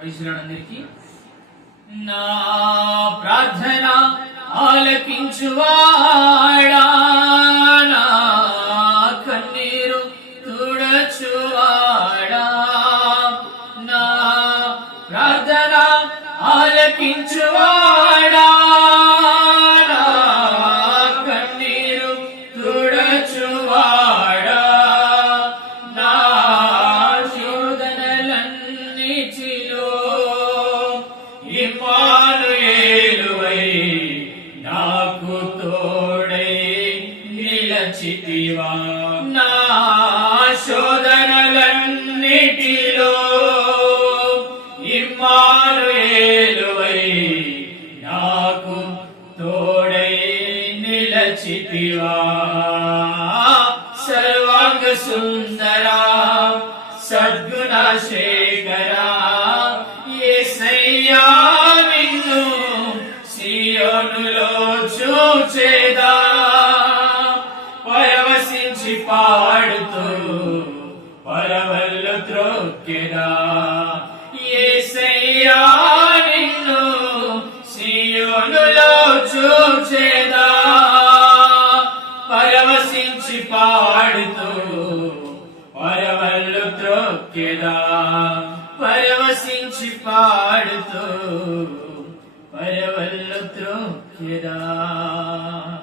వైశ్యులందరికీ నా ప్రార్థన ఆలకించువాడా? నా కన్నీరు తుడచువాడా? నా ప్రార్థన ఆలకించువాడా ఇమానుయేలువై నాకు తోడై నిలచితివా. నా శోధనలన్నిటిలో ఇమానుయేలువై నాకు తోడై నిలచితివా. సర్వాంగ సుందరా సద్గుణ శేఖరా యేసయ్యా నిన్ను సియోనులో చూచేదా? పరవశించి పాడుతూ పరవల్లు త్రొక్కెదా? యేసయ్యా నిన్ను సియోనులో చూచేదా? పరవశించి పాడుతూ పరవల్లు త్రొక్కెదా? పరవశించి పాడుతూ పరవల్లు త్రొక్కెదా